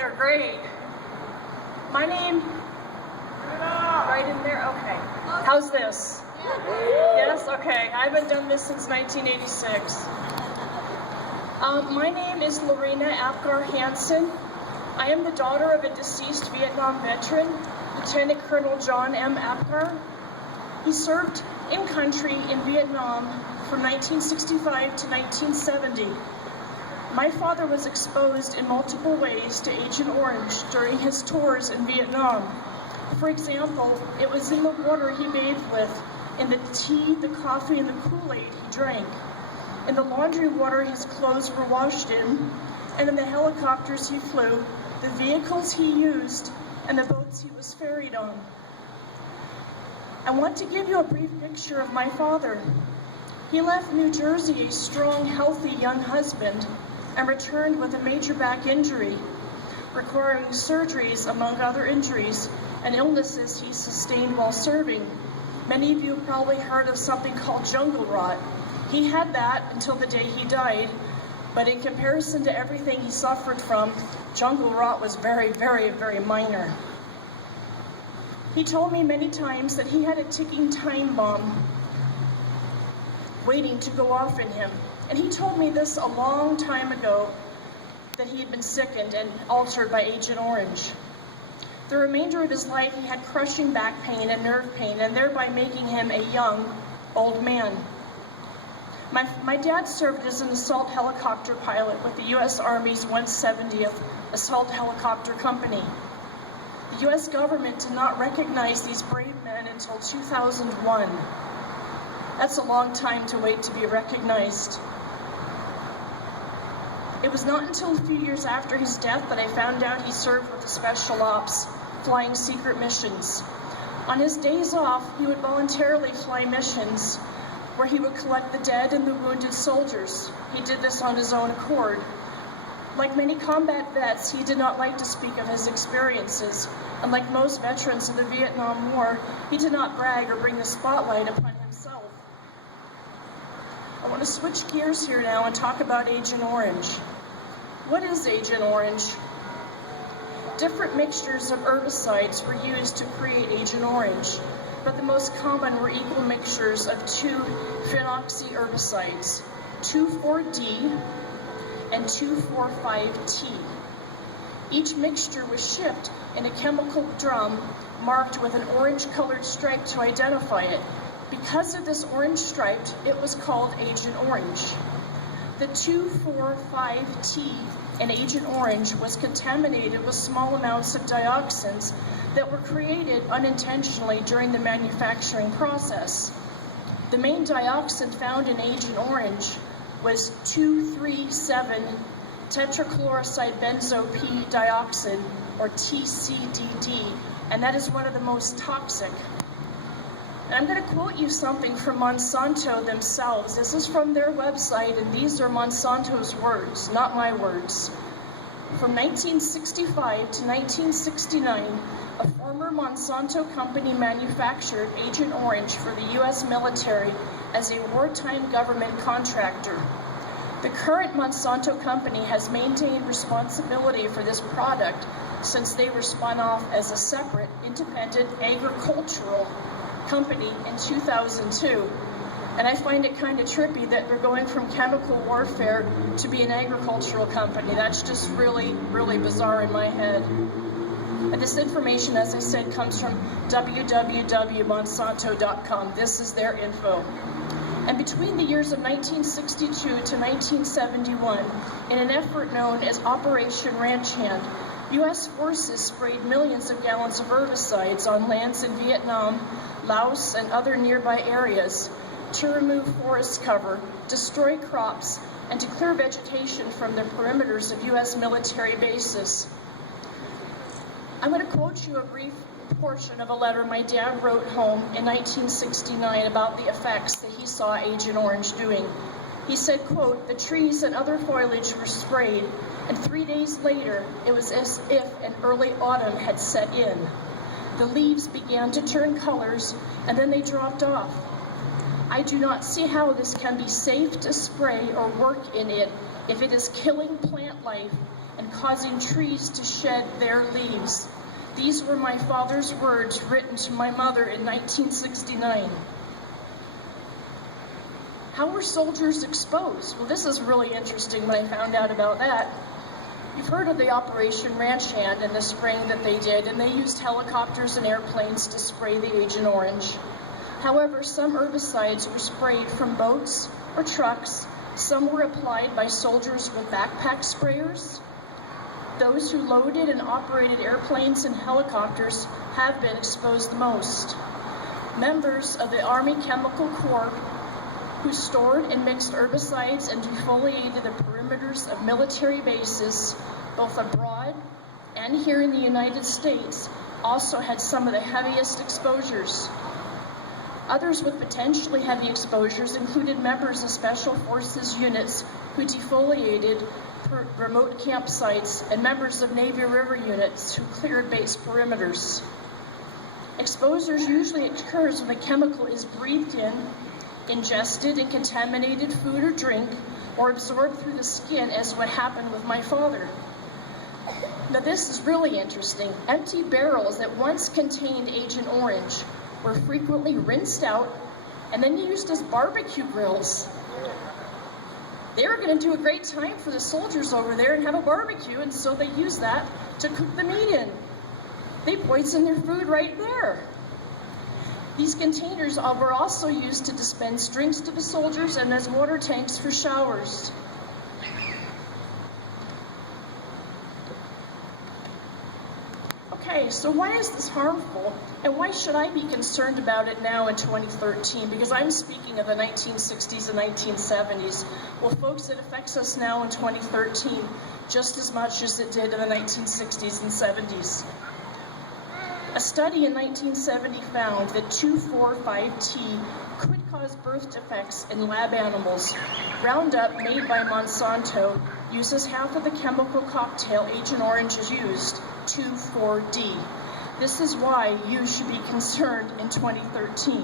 They're great. My name, right in there, okay. How's this? Yes, okay. I haven't done this since 1986. My name is Lorena Apgar Hansen. I am the daughter of a deceased Vietnam veteran, Lieutenant Colonel John M. Apgar. He served in country in Vietnam from 1965 to 1970. My father was exposed in multiple ways to Agent Orange during his tours in Vietnam. For example, it was in the water he bathed with, in the tea, the coffee, and the Kool-Aid he drank, in the laundry water his clothes were washed in, and in the helicopters he flew, the vehicles he used, and the boats he was ferried on. I want to give you a brief picture of my father. He left New Jersey a strong, healthy young husband and returned with a major back injury, requiring surgeries among other injuries and illnesses he sustained while serving. Many of you have probably heard of something called jungle rot. He had that until the day he died, but in comparison to everything he suffered from, jungle rot was very, very, very minor. He told me many times that he had a ticking time bomb waiting to go off in him. And he told me this a long time ago, that he had been sickened and altered by Agent Orange. The remainder of his life, he had crushing back pain and nerve pain, and thereby making him a young, old man. My dad served as an assault helicopter pilot with the U.S. Army's 170th Assault Helicopter Company. The U.S. government did not recognize these brave men until 2001. That's a long time to wait to be recognized. It was not until a few years after his death that I found out he served with the Special Ops, flying secret missions. On his days off, he would voluntarily fly missions where he would collect the dead and the wounded soldiers. He did this on his own accord. Like many combat vets, he did not like to speak of his experiences, and like most veterans of the Vietnam War, he did not brag or bring the spotlight upon himself. I want to switch gears here now and talk about Agent Orange. What is Agent Orange? Different mixtures of herbicides were used to create Agent Orange, but the most common were equal mixtures of two phenoxy herbicides, 2,4-D and 2,4,5-T. Each mixture was shipped in a chemical drum marked with an orange-colored stripe to identify it. Because of this orange stripe, it was called Agent Orange. The 2,4,5-T in Agent Orange was contaminated with small amounts of dioxins that were created unintentionally during the manufacturing process. The main dioxin found in Agent Orange was 2,3,7-tetrachloroside-benzo-P dioxin, or TCDD, and that is one of the most toxic. And I'm going to quote you something from Monsanto themselves. This is from their website, and these are Monsanto's words, not my words. From 1965 to 1969, a former Monsanto company manufactured Agent Orange for the U.S. military as a wartime government contractor. The current Monsanto company has maintained responsibility for this product since they were spun off as a separate, independent agricultural company in 2002. And I find it kind of trippy that we're going from chemical warfare to be an agricultural company. That's just really, really bizarre in my head. And this information, as I said, comes from www.monsanto.com. This is their info. And between the years of 1962 to 1971, in an effort known as Operation Ranch Hand, U.S. forces sprayed millions of gallons of herbicides on lands in Vietnam, Laos, and other nearby areas to remove forest cover, destroy crops, and to clear vegetation from the perimeters of U.S. military bases. I'm going to quote you a brief portion of a letter my dad wrote home in 1969 about the effects that he saw Agent Orange doing. He said, quote, "The trees and other foliage were sprayed, and 3 days later, it was as if an early autumn had set in. The leaves began to turn colors, and then they dropped off. I do not see how this can be safe to spray or work in it if it is killing plant life and causing trees to shed their leaves. These were my father's words written to my mother in 1969. How were soldiers exposed? Well, this is really interesting when I found out about that. You've heard of the Operation Ranch Hand and the spraying that they did, and they used helicopters and airplanes to spray the Agent Orange. However, some herbicides were sprayed from boats or trucks. Some were applied by soldiers with backpack sprayers. Those who loaded and operated airplanes and helicopters have been exposed the most. Members of the Army Chemical Corps who stored and mixed herbicides and defoliated the perimeters of military bases, both abroad and here in the United States, also had some of the heaviest exposures. Others with potentially heavy exposures included members of Special Forces units who defoliated remote campsites and members of Navy River units who cleared base perimeters. Exposures usually occurs when the chemical is breathed in, ingested in contaminated food or drink, or absorbed through the skin, as what happened with my father. Now this is really interesting. Empty barrels that once contained Agent Orange were frequently rinsed out and then used as barbecue grills. They were going to do a great time for the soldiers over there and have a barbecue, and so they used that to cook the meat in. They poisoned their food right there. These containers were also used to dispense drinks to the soldiers and as water tanks for showers. Okay, so why is this harmful, and why should I be concerned about it now in 2013? Because I'm speaking of the 1960s and 1970s. Well, folks, it affects us now in 2013 just as much as it did in the 1960s and 70s. A study in 1970 found that 2,4,5-T could cause birth defects in lab animals. Roundup, made by Monsanto, uses half of the chemical cocktail Agent Orange is used, 2,4-D. This is why you should be concerned in 2013.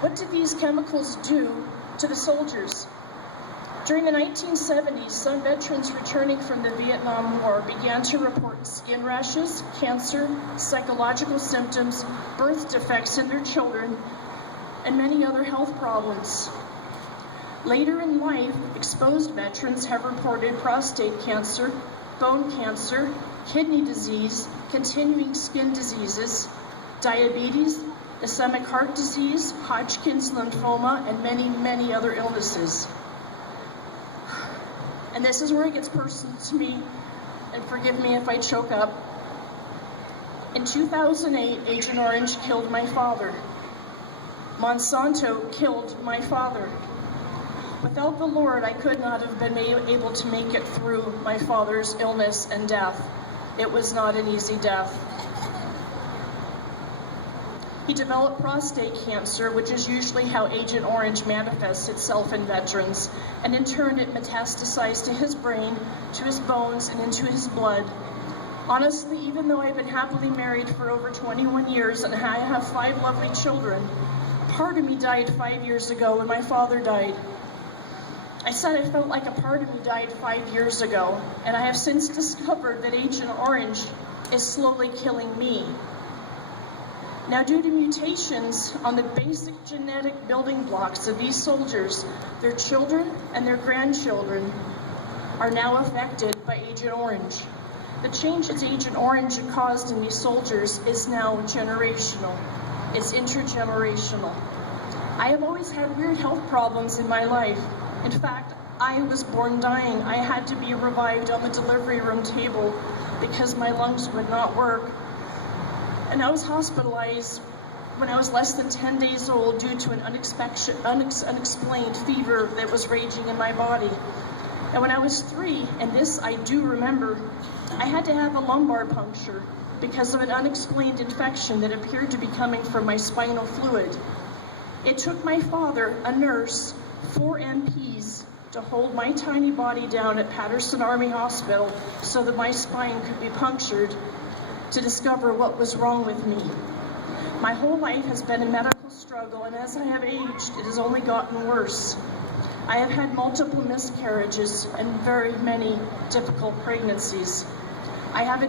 What did these chemicals do to the soldiers? During the 1970s, some veterans returning from the Vietnam War began to report skin rashes, cancer, psychological symptoms, birth defects in their children, and many other health problems. Later in life, exposed veterans have reported prostate cancer, bone cancer, kidney disease, continuing skin diseases, diabetes, ischemic heart disease, Hodgkin's lymphoma, and many, many other illnesses. And this is where it gets personal to me, and forgive me if I choke up. In 2008, Agent Orange killed my father. Monsanto killed my father. Without the Lord, I could not have been able to make it through my father's illness and death. It was not an easy death. He developed prostate cancer, which is usually how Agent Orange manifests itself in veterans, and in turn it metastasized to his brain, to his bones, and into his blood. Honestly, even though I've been happily married for over 21 years and I have 5 lovely children, a part of me died 5 years ago when my father died. I said I felt like a part of me died 5 years ago, and I have since discovered that Agent Orange is slowly killing me. Now, due to mutations on the basic genetic building blocks of these soldiers, their children and their grandchildren are now affected by Agent Orange. The change that Agent Orange caused in these soldiers is now generational. It's intergenerational. I have always had weird health problems in my life. In fact, I was born dying. I had to be revived on the delivery room table because my lungs would not work. And I was hospitalized when I was less than 10 days old due to an unexplained fever that was raging in my body. And when I was 3, and this I do remember, I had to have a lumbar puncture because of an unexplained infection that appeared to be coming from my spinal fluid. It took my father, a nurse, 4 MPs to hold my tiny body down at Patterson Army Hospital so that my spine could be punctured to discover what was wrong with me. My whole life has been a medical struggle, and as I have aged, it has only gotten worse. I have had multiple miscarriages and very many difficult pregnancies. I have a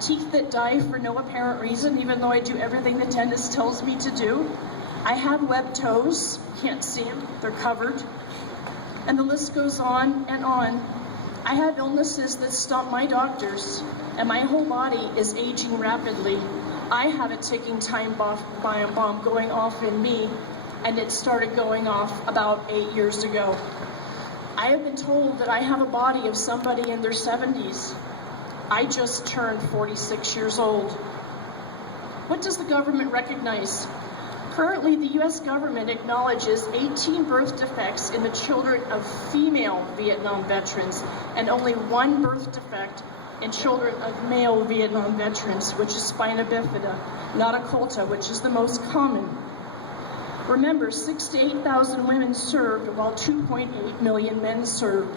teeth that die for no apparent reason, even though I do everything the dentist tells me to do. I have webbed toes, can't see them, they're covered. And the list goes on and on. I have illnesses that stop my doctors, and my whole body is aging rapidly. I have a ticking time bomb going off in me, and it started going off about 8 years ago. I have been told that I have a body of somebody in their 70s. I just turned 46 years old. What does the government recognize? Currently, the U.S. government acknowledges 18 birth defects in the children of female Vietnam veterans and only 1 birth defect in children of male Vietnam veterans, which is spina bifida, not occulta, which is the most common. Remember, 6,000 to 8,000 women served while 2.8 million men served.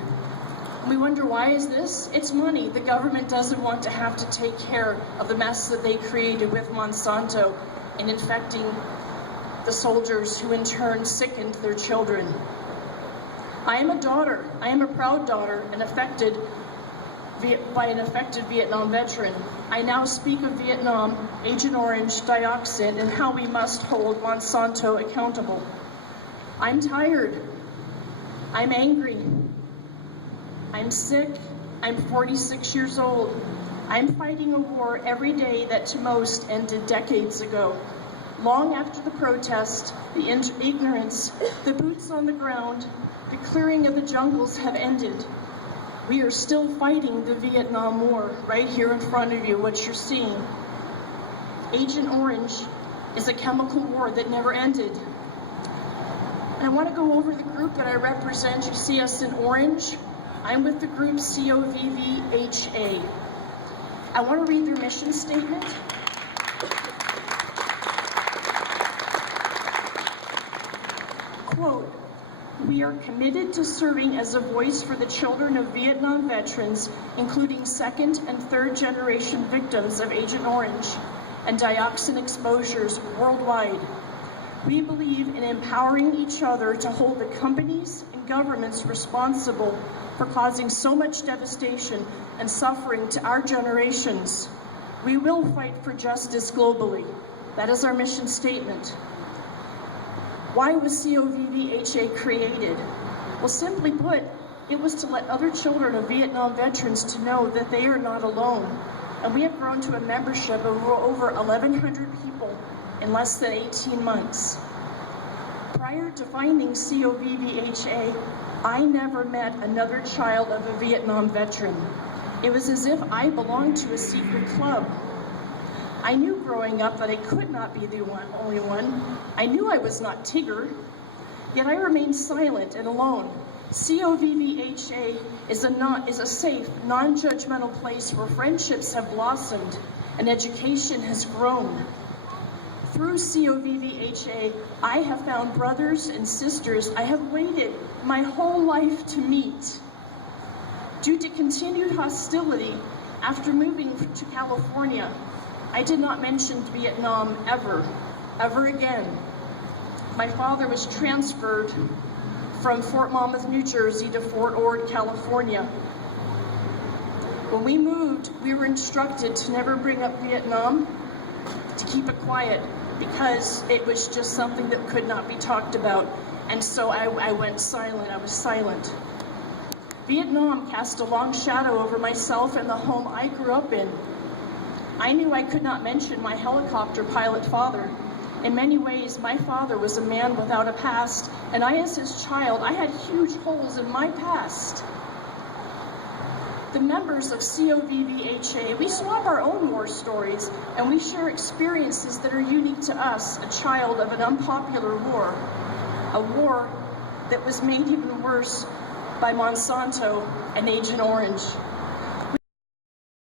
We wonder, why is this? It's money. The government doesn't want to have to take care of the mess that they created with Monsanto in infecting the soldiers who in turn sickened their children. I am a daughter. I am a proud daughter and by an affected Vietnam veteran. I now speak of Vietnam, Agent Orange, dioxin, and how we must hold Monsanto accountable. I'm tired. I'm angry. I'm sick. I'm 46 years old. I'm fighting a war every day that to most ended decades ago. Long after the protest, the ignorance, the boots on the ground, the clearing of the jungles have ended. We are still fighting the Vietnam War right here in front of you, what you're seeing. Agent Orange is a chemical war that never ended. And I want to go over the group that I represent. You see us in orange. I'm with the group COVVHA. I want to read their mission statement. Quote, "We are committed to serving as a voice for the children of Vietnam veterans, including second and third generation victims of Agent Orange and dioxin exposures worldwide. We believe in empowering each other to hold the companies and governments responsible for causing so much devastation and suffering to our generations. We will fight for justice globally." That is our mission statement. Why was COVVHA created? Well, simply put, it was to let other children of Vietnam veterans to know that they are not alone. And we have grown to a membership of over 1,100 people in less than 18 months. Prior to finding COVVHA, I never met another child of a Vietnam veteran. It was as if I belonged to a secret club. I knew growing up that I could not be the only one. I knew I was not Tigger, yet I remained silent and alone. COVVHA is a safe, non-judgmental place where friendships have blossomed and education has grown. Through COVVHA, I have found brothers and sisters I have waited my whole life to meet. Due to continued hostility after moving to California, I did not mention Vietnam ever again. My father was transferred from Fort Monmouth, New Jersey to Fort Ord, California. When we moved, we were instructed to never bring up Vietnam, to keep it quiet, because it was just something that could not be talked about. And so I went silent, I was silent. Vietnam cast a long shadow over myself and the home I grew up in. I knew I could not mention my helicopter pilot father. In many ways, my father was a man without a past, and I, as his child, I had huge holes in my past. The members of COVVHA, we swap our own war stories, and we share experiences that are unique to us, a child of an unpopular war, a war that was made even worse by Monsanto and Agent Orange.